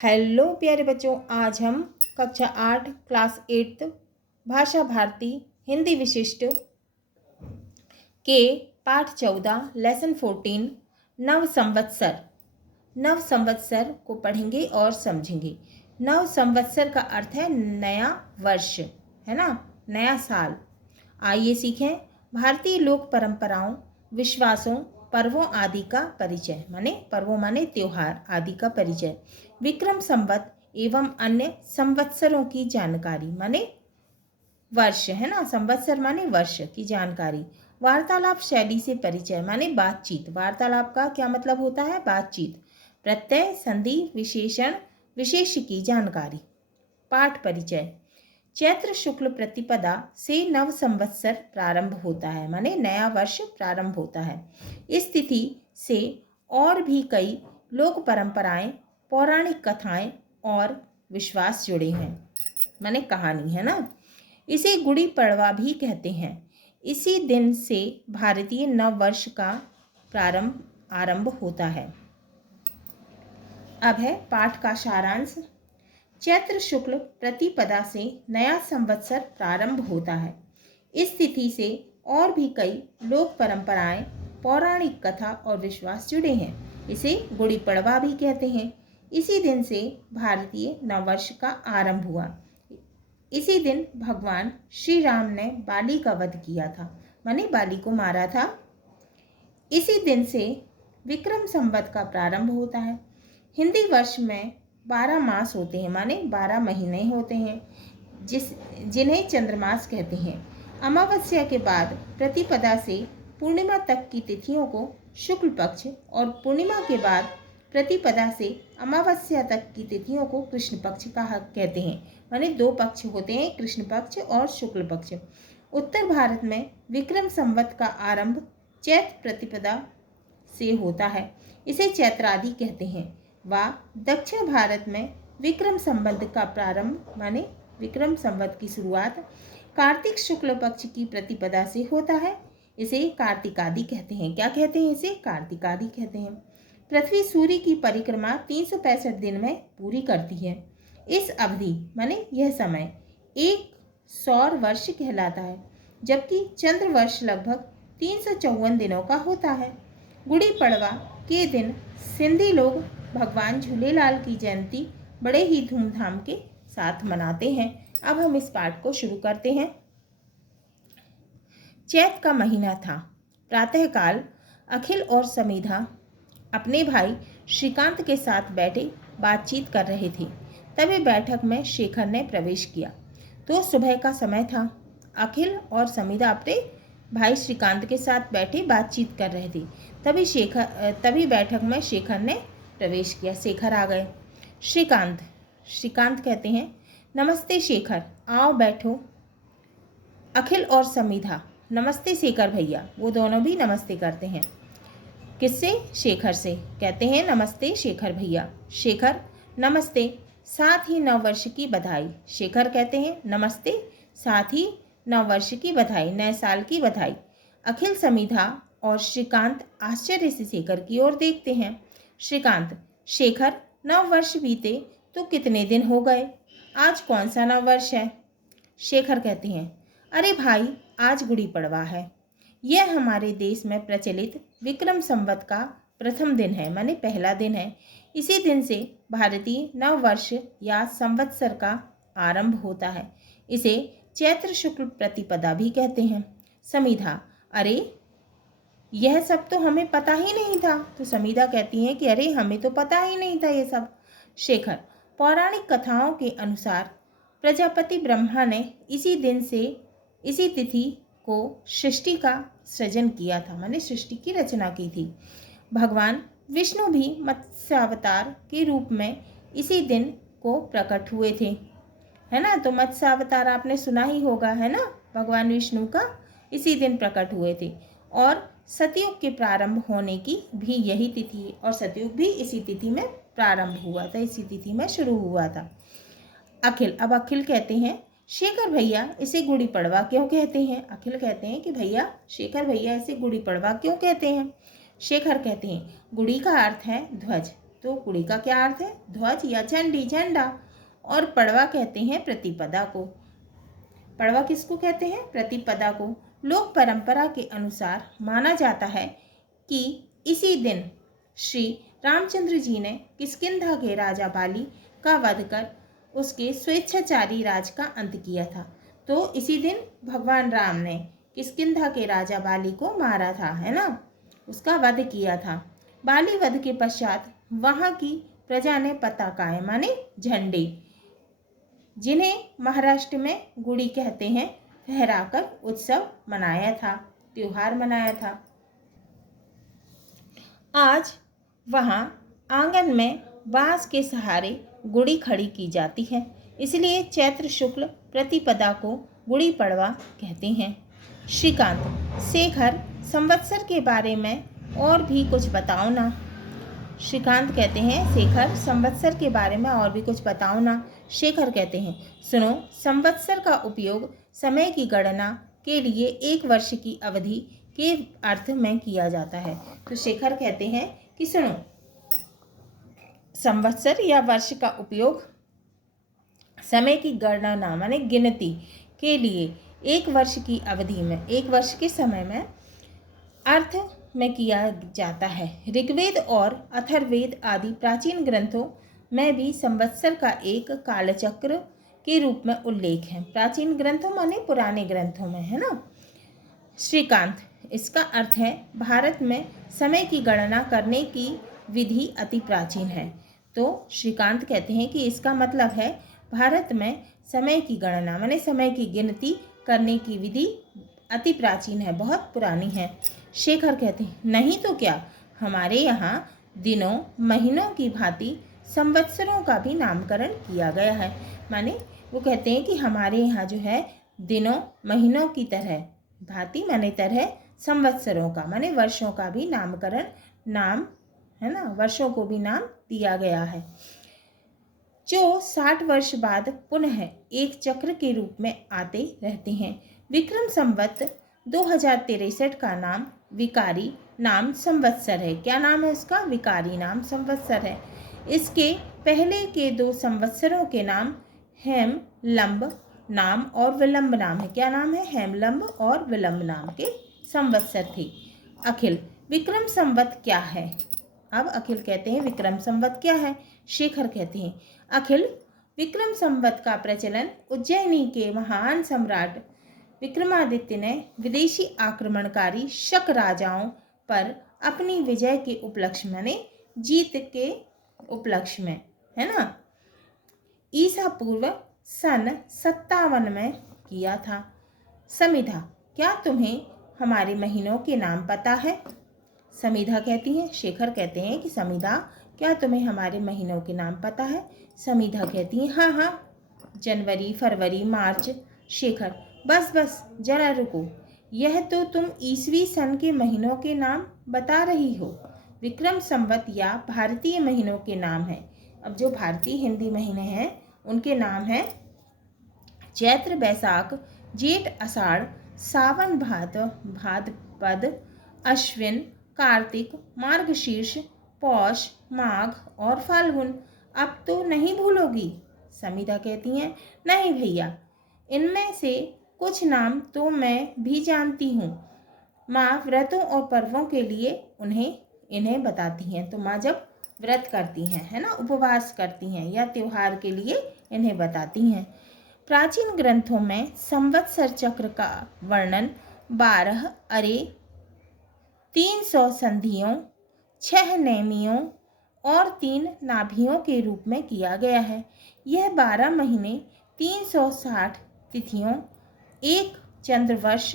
Hello प्यारे बच्चों, आज हम कक्षा 8 क्लास 8 भाषा भारती हिंदी विशिष्ट के पाठ 14 लेसन 14 नव संवत्सर को पढ़ेंगे और समझेंगे। नव संवत्सर का अर्थ है नया वर्ष, है ना, नया साल। आइए सीखें भारतीय लोक परंपराओं, विश्वासों, पर्वों आदि का परिचय। पर्वों माने त्योहार आदि का परिचय। विक्रम संवत एवं अन्य संवत्सरों की जानकारी, माने वर्ष, है ना, संवत्सर माने वर्ष की जानकारी। वार्तालाप शैली से परिचय, माने बातचीत। वार्तालाप का क्या मतलब होता है? बातचीत। प्रत्यय, संधि, विशेषण, विशेष की जानकारी। पाठ परिचय। चैत्र शुक्ल प्रतिपदा से नव संवत्सर प्रारंभ होता है, माने नया वर्ष प्रारंभ होता है। इस तिथि से और भी कई लोक परंपराएं, पौराणिक कथाएं और विश्वास जुड़े हैं, माने कहानी, है ना। इसे गुड़ी पड़वा भी कहते हैं। इसी दिन से भारतीय नव वर्ष का आरंभ होता है। अब है पाठ का सारांश। चैत्र शुक्ल प्रतिपदा से नया संवत्सर प्रारंभ होता है। इस तिथि से और भी कई लोक परंपराएं, पौराणिक कथा और विश्वास जुड़े हैं। इसे गुड़ी पड़वा भी कहते हैं। इसी दिन से भारतीय नववर्ष का आरंभ हुआ। इसी दिन भगवान श्री राम ने बाली का वध किया था, माने बाली को मारा था। इसी दिन से विक्रम संवत का प्रारंभ होता है। हिंदी वर्ष में 12 मास होते हैं, माने 12 महीने होते हैं, जिन्हें चंद्रमास कहते हैं। अमावस्या के बाद प्रतिपदा से पूर्णिमा तक की तिथियों को शुक्ल पक्ष और पूर्णिमा के बाद प्रतिपदा से अमावस्या तक की तिथियों को कृष्ण पक्ष कहते हैं, माने 2 पक्ष होते हैं, कृष्ण पक्ष और शुक्ल पक्ष। उत्तर भारत में विक्रम संवत का आरंभ चैत्र प्रतिपदा से होता है, इसे चैत्रादि कहते हैं। व दक्षिण भारत में विक्रम संवत का प्रारंभ, माने विक्रम संवत की शुरुआत कार्तिक शुक्ल पक्ष की प्रतिपदा से होता है, इसे कार्तिकादि कहते हैं। क्या कहते हैं? इसे कार्तिकादि कहते हैं। पृथ्वी सूर्य की परिक्रमा 365 दिन में पूरी करती है। इस अवधि, माने यह समय, एक सौर वर्ष कहलाता है, जबकि चंद्र वर्ष लगभग 354 दिनों का होता है। गुड़ी पड़वा के दिन सिंधी लोग भगवान झूलेलाल की जयंती बड़े ही धूमधाम के साथ मनाते हैं। अब हम इस पाठ को शुरू करते हैं। चैत का महीना था। प्रातःकाल अखिल और समीधा अपने भाई श्रीकांत के साथ बैठे बातचीत कर रहे थे। तभी बैठक में शेखर ने प्रवेश किया। तो सुबह का समय था। अखिल और समीधा अपने भाई श्रीकांत के साथ बैठे बातचीत कर रहे थे। तभी बैठक में शेखर ने प्रवेश किया। शेखर आ गए। श्रीकांत कहते हैं, नमस्ते शेखर, आओ बैठो। अखिल और समीधा, नमस्ते शेखर भैया। वो दोनों भी नमस्ते करते हैं। किससे? शेखर से। कहते हैं, नमस्ते शेखर भैया। शेखर, नमस्ते, साथ ही नववर्ष की बधाई। शेखर कहते हैं, नमस्ते, साथ ही नववर्ष की बधाई, नए साल की बधाई। अखिल, समीधा और श्रीकांत आश्चर्य से शेखर की ओर देखते हैं। श्रीकांत, शेखर, नववर्ष बीते तो कितने दिन हो गए? आज कौन सा नववर्ष है? शेखर कहते हैं, अरे भाई, आज गुड़ी पड़वा है। यह हमारे देश में प्रचलित विक्रम संवत का प्रथम दिन है, माने पहला दिन है। इसी दिन से भारतीय नववर्ष या संवत्सर का आरंभ होता है। इसे चैत्र शुक्ल प्रतिपदा भी कहते हैं। समीधा, अरे यह सब तो हमें पता ही नहीं था। तो समीधा कहती हैं कि अरे हमें तो पता ही नहीं था ये सब। शेखर, पौराणिक कथाओं के अनुसार प्रजापति ब्रह्मा ने इसी तिथि को सृष्टि का सृजन किया था, माने सृष्टि की रचना की थी। भगवान विष्णु भी मत्स्यावतार के रूप में इसी दिन को प्रकट हुए थे, है ना। तो मत्स्यावतार आपने सुना ही होगा, है ना। भगवान विष्णु का इसी दिन प्रकट हुए थे और सतयुग के प्रारंभ होने की भी यही तिथि है और सतयुग भी इसी तिथि में प्रारंभ हुआ था, इसी तिथि में शुरू हुआ था। अब अखिल कहते हैं, शेखर भैया, इसे गुड़ी पड़वा क्यों कहते हैं? अखिल कहते हैं कि भैया, शेखर भैया, इसे गुड़ी पड़वा क्यों कहते हैं? शेखर कहते हैं, गुड़ी का अर्थ है ध्वज, तो कुड़ी का क्या अर्थ है? ध्वज या झंडी, झंडा। और पड़वा कहते हैं प्रतिपदा को। पड़वा किसको कहते हैं? प्रतिपदा को। लोक परंपरा के अनुसार माना जाता है कि इसी दिन श्री रामचंद्र जी ने किष्किंधा के राजा बाली का वध कर उसके स्वेच्छाचारी राज का अंत किया था। तो इसी दिन भगवान राम ने किष्किंधा के राजा बाली को मारा था, है ना, उसका वध किया था। बाली वध के पश्चात वहाँ की प्रजा ने पताकाएं माने झंडे, जिन्हें महाराष्ट्र में गुड़ी कहते हैं, फहराकर उत्सव मनाया था, त्योहार मनाया था। आज वहाँ आंगन में बांस के सहारे गुड़ी खड़ी की जाती है, इसलिए चैत्र शुक्ल प्रतिपदा को गुड़ी पड़वा कहते हैं। श्रीकांत, शेखर, संवत्सर के बारे में और भी कुछ बताओ ना। श्रीकांत कहते हैं, शेखर, संवत्सर के बारे में और भी कुछ बताओ ना। शेखर कहते हैं, सुनो, संवत्सर का उपयोग समय की गणना के लिए एक वर्ष की अवधि के अर्थ में किया जाता है। तो शेखर कहते हैं कि सुनो, संवत्सर या वर्ष का उपयोग समय की गणना माने गिनती के लिए एक वर्ष की अवधि में, एक वर्ष के समय में अर्थ में किया जाता है। ऋग्वेद और अथर्ववेद आदि प्राचीन ग्रंथों में भी संवत्सर का एक कालचक्र के रूप में उल्लेख है। प्राचीन ग्रंथों माने पुराने ग्रंथों में, है ना। श्रीकांत, इसका अर्थ है भारत में समय की गणना करने की विधि अति प्राचीन है। तो श्रीकांत कहते हैं कि इसका मतलब है भारत में समय की गणना माने समय की गिनती करने की विधि अति प्राचीन है, बहुत पुरानी है। शेखर कहते हैं, नहीं तो क्या, हमारे यहाँ दिनों महीनों की भांति संवत्सरों का भी नामकरण किया गया है। माने वो कहते हैं कि हमारे यहाँ जो है दिनों महीनों की तरह, भांति माने तरह, संवत्सरों का माने वर्षों का भी नामकरण, नाम है ना, वर्षों को भी नाम दिया गया है, जो 60 वर्ष बाद पुनः एक चक्र के रूप में आते रहते हैं। विक्रम संवत 2063 का नाम विकारी नाम संवत्सर है। क्या नाम है उसका? विकारी नाम संवत्सर है। इसके पहले के 2 संवत्सरों के नाम हेमलंब नाम और विलंब नाम है। क्या नाम है? हेमलंब और विलंब नाम के संवत्सर थे। अखिल, विक्रम संवत क्या है? अब अखिल कहते हैं विक्रम संवत क्या है। शेखर कहते हैं, अखिल, विक्रम संवत का प्रचलन उज्जैनी के महान सम्राट विक्रमादित्य ने विदेशी आक्रमणकारी शक राजाओं पर अपनी विजय के उपलक्ष्य में, जीत के उपलक्ष्य में, है ना, ईसा पूर्व सन 57 में किया था। समिधा, क्या तुम्हें हमारे महीनों के नाम पता है? समिधा कहती है, शेखर कहते हैं कि समिधा, क्या तुम्हें हमारे महीनों के नाम पता है? समिधा कहती है, हाँ हाँ, जनवरी, फरवरी, मार्च। शेखर, बस बस जरा रुको, यह तो तुम ईसवी सन के महीनों के नाम बता रही हो। विक्रम संवत या भारतीय महीनों के नाम है। अब जो भारतीय हिंदी महीने हैं उनके नाम हैं चैत्र, बैसाख, जेठ, आषाढ़, सावन, भाद्रपद, अश्विन, कार्तिक, मार्गशीर्ष, पौष, माघ और फाल्गुन। अब तो नहीं भूलोगी? समिधा कहती हैं, नहीं भैया, इनमें से कुछ नाम तो मैं भी जानती हूँ। माँ व्रतों और पर्वों के लिए इन्हें बताती हैं। तो माँ जब व्रत करती हैं, है ना, उपवास करती हैं या त्योहार के लिए इन्हें बताती हैं। प्राचीन ग्रंथों में संवत्सर चक्र का वर्णन 12 अरे 300 संधियों, 6 नेमियों और 3 नाभियों के रूप में किया गया है। यह 12 महीने, 360 तिथियों, 1 चंद्रवर्ष,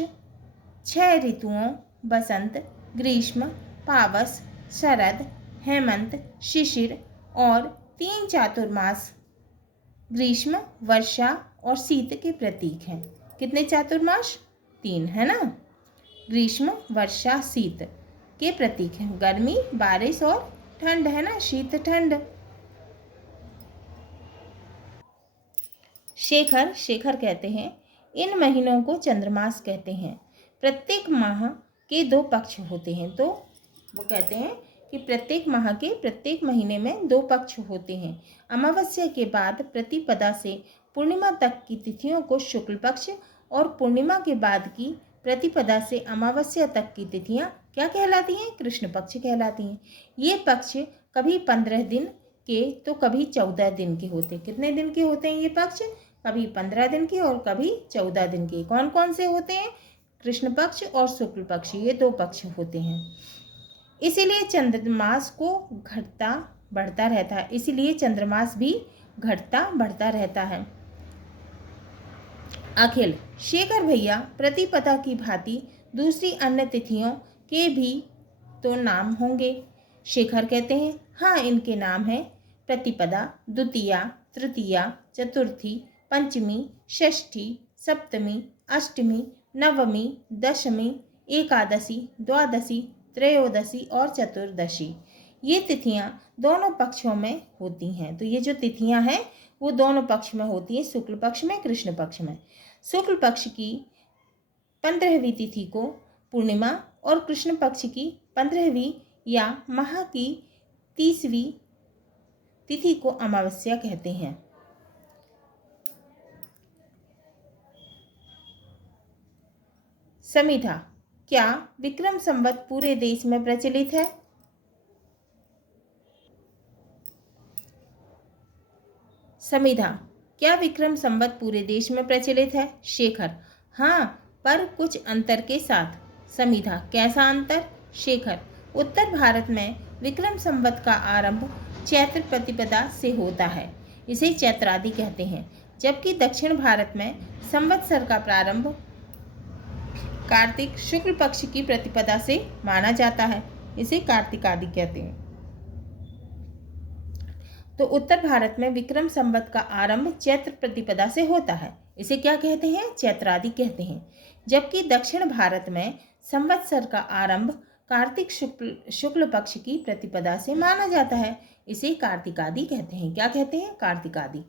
6 ऋतुओं, बसंत, ग्रीष्म, पावस, शरद, हेमंत, शिशिर और 3 चातुर्मास, ग्रीष्म, वर्षा और शीत के प्रतीक हैं। कितने चातुर्मास? 3, है ना। ग्रीष्म, वर्षा, शीत के प्रतीक हैं। गर्मी, बारिश और ठंड, है ना, शीत, ठंड। शेखर कहते हैं, इन महीनों को चंद्रमास कहते हैं। प्रत्येक माह के 2 पक्ष होते हैं। तो वो कहते हैं कि प्रत्येक माह के प्रत्येक महीने में 2 पक्ष होते हैं। अमावस्या के बाद प्रतिपदा से पूर्णिमा तक की तिथियों को शुक्ल पक्ष और पूर्णिमा के बाद की प्रतिपदा से अमावस्या तक की तिथियां क्या कहलाती हैं? कृष्ण पक्ष कहलाती हैं। ये पक्ष कभी 15 दिन के तो कभी 14 दिन के होते। कितने दिन के होते हैं ये पक्ष? कभी 15 दिन के और कभी 14 दिन के। कौन कौन से होते हैं? कृष्ण पक्ष और शुक्ल पक्ष, ये 2 पक्ष होते हैं। इसीलिए चंद्रमास को घटता बढ़ता रहता है, इसीलिए चंद्रमास भी घटता बढ़ता रहता है। अखिल, शेखर भैया प्रतिपदा की भांति दूसरी अन्य तिथियों के भी तो नाम होंगे। शेखर कहते हैं हाँ, इनके नाम हैं प्रतिपदा, द्वितीया, तृतीया, चतुर्थी, पंचमी, षष्ठी, सप्तमी, अष्टमी, नवमी, दशमी, एकादशी, द्वादशी, त्रयोदशी और चतुर्दशी। ये तिथियां दोनों पक्षों में होती हैं। तो ये जो तिथियां हैं वो दोनों पक्ष में होती हैं, शुक्ल पक्ष में, कृष्ण पक्ष में। शुक्ल पक्ष की 15वीं तिथि को पूर्णिमा और कृष्ण पक्ष की 15वीं या माह की 30वीं तिथि को अमावस्या कहते हैं। समीधा, क्या विक्रम संवत पूरे देश में प्रचलित है? समीधा, क्या विक्रम संवत पूरे देश में प्रचलित है? शेखर, हाँ, पर कुछ अंतर के साथ। समीधा, कैसा अंतर? शेखर, उत्तर भारत में विक्रम संवत का आरंभ चैत्र प्रतिपदा से होता है, इसे चैत्रादि कहते हैं, जबकि दक्षिण भारत में संवत्सर का प्रारंभ कार्तिक शुक्ल पक्ष की प्रतिपदा से माना जाता है, इसे कार्तिकादि कहते हैं। तो उत्तर भारत में विक्रम संवत का आरंभ चैत्र प्रतिपदा से होता है, इसे क्या कहते हैं? चैत्रादि कहते हैं, जबकि दक्षिण भारत में संवत्सर का आरंभ कार्तिक शुक्ल पक्ष की प्रतिपदा से माना जाता है, इसे कार्तिकादि कहते हैं। क्या कहते हैं? कार्तिकादि।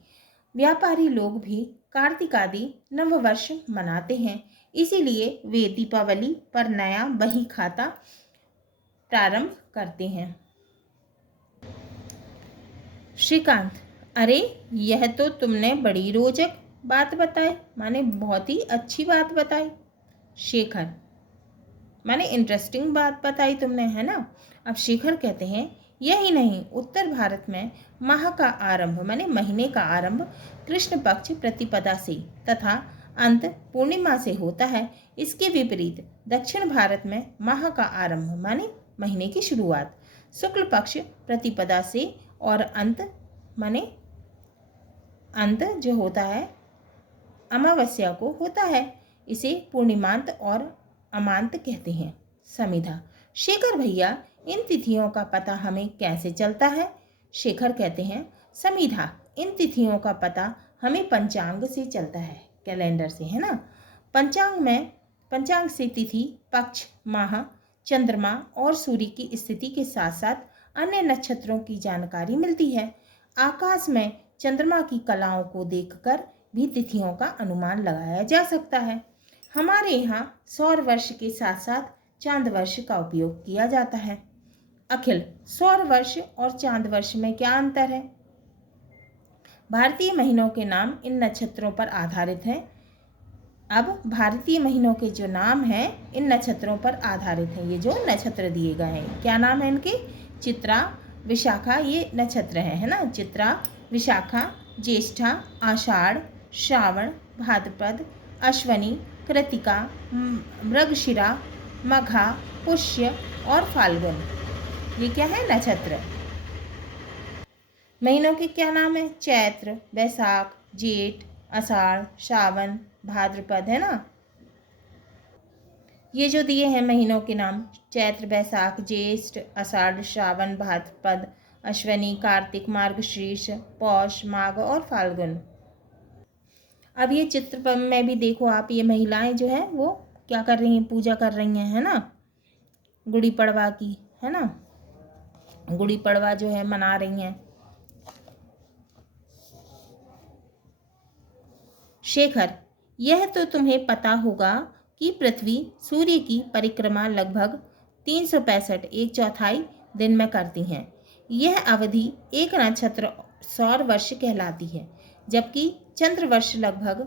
व्यापारी लोग भी कार्तिकादि नववर्ष मनाते हैं, इसीलिए वे दीपावली पर नया बही खाता प्रारंभ करते हैं। श्रीकांत, अरे यह तो तुमने बड़ी रोचक बात बताई, माने बहुत ही अच्छी बात बताई। शेखर, माने इंटरेस्टिंग बात बताई तुमने, है ना। अब शेखर कहते हैं यही नहीं, उत्तर भारत में माह का आरंभ माने महीने का आरंभ कृष्ण पक्ष प्रतिपदा से तथा अंत पूर्णिमा से होता है। इसके विपरीत दक्षिण भारत में माह का आरंभ माने महीने की शुरुआत शुक्ल पक्ष प्रतिपदा से और अंत माने अंत जो होता है अमावस्या को होता है, इसे पूर्णिमांत और अमांत कहते हैं। समीधा, शेखर भैया इन तिथियों का पता हमें कैसे चलता है? शेखर कहते हैं समीधा, इन तिथियों का पता हमें पंचांग से चलता है, कैलेंडर से, है ना। पंचांग से तिथि, पक्ष, माह, चंद्रमा और सूर्य की स्थिति के साथ साथ अन्य नक्षत्रों की जानकारी मिलती है। आकाश में चंद्रमा की कलाओं को देखकर भी तिथियों का अनुमान लगाया जा सकता है। हमारे यहाँ सौर वर्ष के साथ साथ चांद वर्ष का उपयोग किया जाता है। अखिल, सौर वर्ष और चांद वर्ष में क्या अंतर है? भारतीय महीनों के नाम इन नक्षत्रों पर आधारित हैं। अब भारतीय महीनों के जो नाम हैं इन नक्षत्रों पर आधारित हैं। ये जो नक्षत्र दिए गए हैं, क्या नाम है इनके? चित्रा, विशाखा, ये नक्षत्र है ना। चित्रा, विशाखा, ज्येष्ठा, आषाढ़, श्रावण, भाद्रपद, अश्वनी, कृतिका, मृगशिरा, मघा, पुष्य और फाल्गुन। ये क्या है? नक्षत्र। महीनों के क्या नाम है? चैत्र, बैसाख, जेठ, आषाढ़, श्रावण, भाद्रपद, है ना। ये जो दिए हैं महीनों के नाम, चैत्र, बैसाख, ज्येष्ठ, आषाढ़, श्रावण, भाद्रपद, अश्वनी, कार्तिक, मार्गशीर्ष, पौष, माघ और फाल्गुन। अब ये चित्र में भी देखो आप, ये महिलाएं जो है वो क्या कर रही हैं? पूजा कर रही हैं, है ना, गुड़ी पड़वा की, है ना। गुड़ी पड़वा जो है मना रही हैं। शेखर, यह तो तुम्हें पता होगा कि पृथ्वी सूर्य की परिक्रमा लगभग 365 1/4 दिन में करती हैं। यह अवधि एक नक्षत्र सौर वर्ष कहलाती है, जबकि चंद्र वर्ष लगभग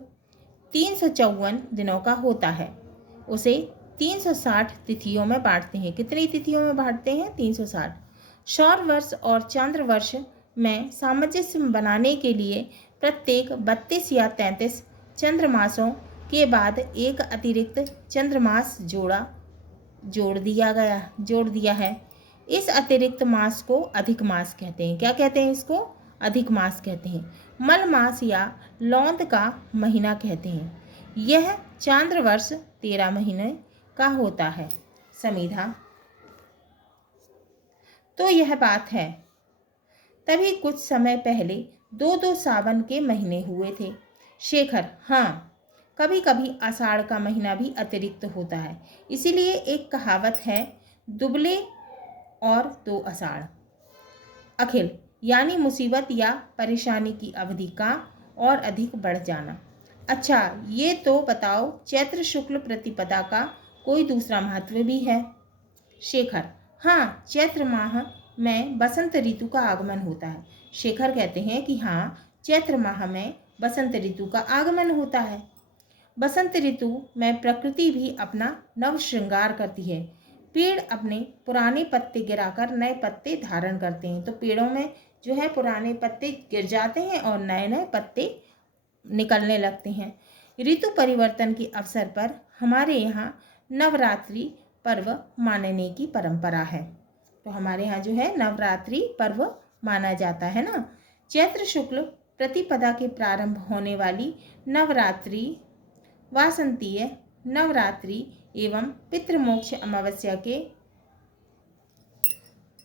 354 दिनों का होता है। उसे 360 तिथियों में बांटते हैं। कितनी तिथियों में बांटते हैं? 360। सौर वर्ष और चंद्र वर्ष में सामंजस्य बनाने के लिए प्रत्येक 32 या 33 चंद्रमासों के बाद एक अतिरिक्त चंद्रमास जोड़ दिया है। इस अतिरिक्त मास को अधिक मास कहते हैं। क्या कहते हैं इसको? अधिक मास कहते हैं। मल मास या लौंद का महीना कहते हैं। यह चांद्र वर्ष 13 महीने का होता है। समीधा। तो यह बात है, तभी कुछ समय पहले 2 सावन के महीने हुए थे। शेखर: हाँ, कभी कभी आषाढ़ का महीना भी अतिरिक्त होता है, इसीलिए एक कहावत है, दुबले और 2 आषाढ़। अखिल: यानी मुसीबत या परेशानी की अवधि का और अधिक बढ़ जाना। अच्छा, ये तो बताओ, चैत्र शुक्ल प्रतिपदा का कोई दूसरा महत्व भी है? शेखर: हाँ, चैत्र माह में बसंत ऋतु का आगमन होता है। शेखर कहते हैं कि हाँ, चैत्र माह में बसंत ऋतु का आगमन होता है। बसंत ऋतु में प्रकृति भी अपना नव श्रृंगार करती है। पेड़ अपने पुराने पत्ते गिराकर नए पत्ते धारण करते हैं। तो पेड़ों में जो है पुराने पत्ते गिर जाते हैं और नए नए पत्ते निकलने लगते हैं। ऋतु परिवर्तन के अवसर पर हमारे यहाँ नवरात्रि पर्व मानने की परंपरा है। तो हमारे यहाँ जो है नवरात्रि पर्व माना जाता है ना। चैत्र शुक्ल प्रतिपदा के प्रारंभ होने वाली नवरात्रि वासंतीय नवरात्रि एवं पितृमोक्ष अमावस्या के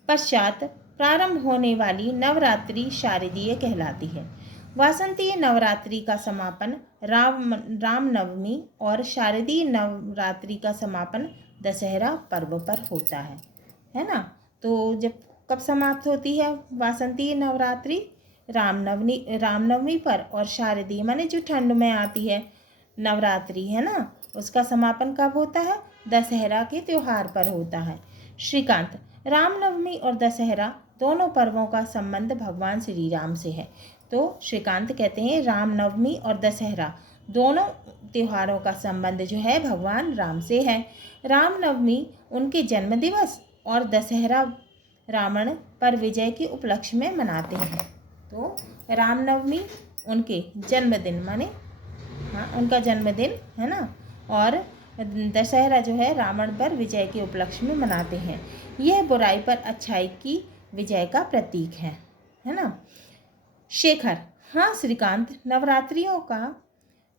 पश्चात प्रारंभ होने वाली नवरात्रि शारदीय कहलाती है। वासंतीय नवरात्रि का समापन रामनवमी और शारदीय नवरात्रि का समापन दशहरा पर्व पर होता है ना। तो जब कब समाप्त होती है वासंतीय नवरात्रि? रामनवमी पर। और शारदीय माने जो ठंड में आती है नवरात्रि है ना, उसका समापन कब होता है? दशहरा के त्योहार पर होता है। श्रीकांत: रामनवमी और दशहरा दोनों पर्वों का संबंध भगवान श्री राम से है। तो श्रीकांत कहते हैं रामनवमी और दशहरा दोनों त्योहारों का संबंध जो है भगवान राम से है। रामनवमी उनके जन्म दिवस और दशहरा रावण पर विजय के उपलक्ष्य में मनाते हैं। तो रामनवमी उनके जन्मदिन माने उनका जन्मदिन है ना, और दशहरा जो है रावण पर विजय के उपलक्ष्य में मनाते हैं। यह बुराई पर अच्छाई की विजय का प्रतीक है ना। शेखर: हाँ श्रीकांत, नवरात्रियों का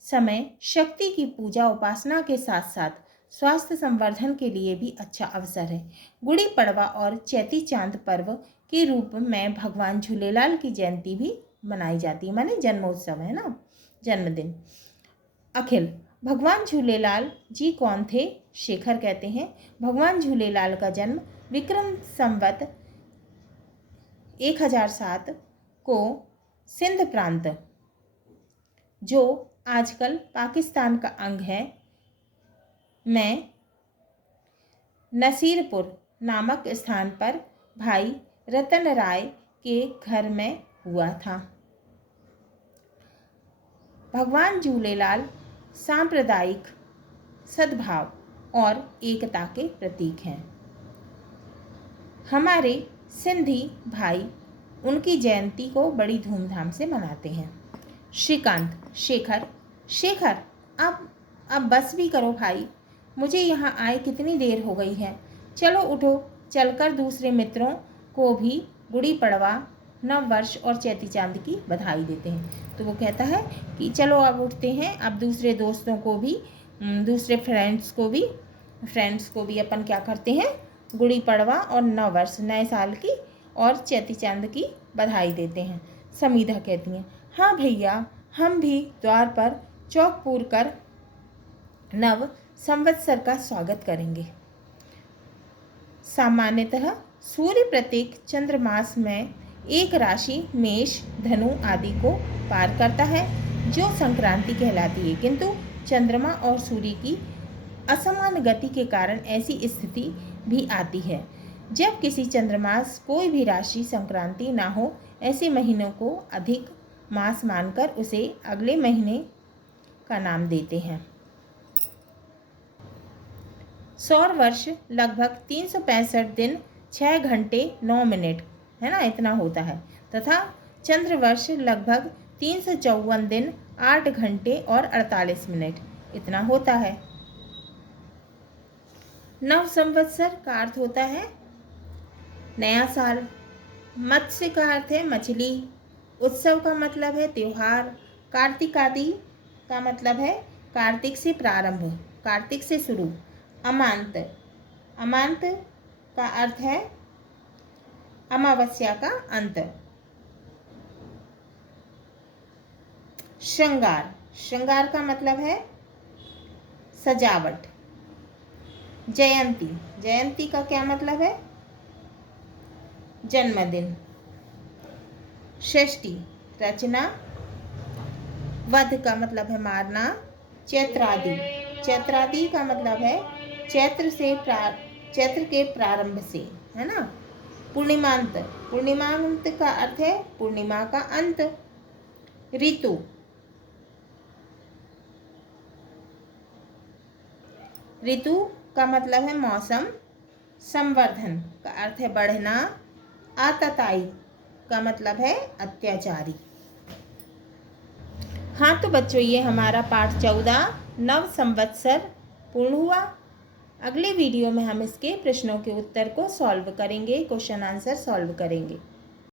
समय शक्ति की पूजा उपासना के साथ साथ स्वास्थ्य संवर्धन के लिए भी अच्छा अवसर है। गुड़ी पड़वा और चैती चांद पर्व के रूप में भगवान झूलेलाल की जयंती भी मनाई जाती है, माने जन्मोत्सव है ना, जन्मदिन। अखिल: भगवान झूलेलाल जी कौन थे? शेखर कहते हैं भगवान झूलेलाल का जन्म विक्रम संवत 1007 को सिंध प्रांत, जो आजकल पाकिस्तान का अंग है, में नसीरपुर नामक स्थान पर भाई रतन राय के घर में हुआ था। भगवान झूलेलाल सांप्रदायिक सद्भाव और एकता के प्रतीक हैं। हमारे सिंधी भाई उनकी जयंती को बड़ी धूमधाम से मनाते हैं। श्रीकांत: शेखर अब बस भी करो भाई, मुझे यहाँ आए कितनी देर हो गई है। चलो उठो, चलकर दूसरे मित्रों को भी गुड़ी पड़वा, नव वर्ष और चैती चांद की बधाई देते हैं। तो वो कहता है कि चलो अब उठते हैं, अब दूसरे दोस्तों को भी, दूसरे फ्रेंड्स को भी अपन क्या करते हैं, गुड़ी पड़वा और नव वर्ष नए साल की और चैती चांद की बधाई देते हैं। समीधा कहती हैं हाँ भैया, हम भी द्वार पर चौक पूर कर नव संवत्सर का स्वागत करेंगे। सामान्यतः सूर्य प्रत्येक चंद्रमास में एक राशि मेष, धनु आदि को पार करता है, जो संक्रांति कहलाती है, किंतु चंद्रमा और सूर्य की असमान गति के कारण ऐसी स्थिति भी आती है। जब किसी चंद्रमास कोई भी राशि संक्रांति ना हो, ऐसे महीनों को अधिक मास मानकर उसे अगले महीने का नाम देते हैं। सौर वर्ष लगभग 365 दिन 6 घंटे 9 मिनट, है ना, इतना होता है, तथा चंद्र वर्ष लगभग 354 दिन 8 घंटे और 48 मिनट, इतना होता है। नव संवत्सर का अर्थ होता है नया साल। मत्स्य का अर्थ है मछली। उत्सव का मतलब है त्योहार। कार्तिक आदि का मतलब है कार्तिक से प्रारंभ, कार्तिक से शुरू। अमांत, अमांत का अर्थ है अमावस्या का अंत। श्रृंगार, श्रृंगार का मतलब है सजावट। जयंती, जयंती का क्या मतलब है जन्मदिन। षष्ठी, रचना। वध का मतलब है मारना। चैत्रादि, चैत्रादि का मतलब है चैत्र के प्रारंभ से, है ना। पूर्णिमांत, पूर्णिमांत का अर्थ है पूर्णिमा का अंत। ऋतु, ऋतु का मतलब है मौसम। संवर्धन का अर्थ है बढ़ना। आतताई का मतलब है अत्याचारी। हाँ तो बच्चों, ये हमारा पाठ 14 नव संवत्सर पूर्ण हुआ। अगले वीडियो में हम इसके प्रश्नों के उत्तर को सॉल्व करेंगे, क्वेश्चन आंसर सॉल्व करेंगे।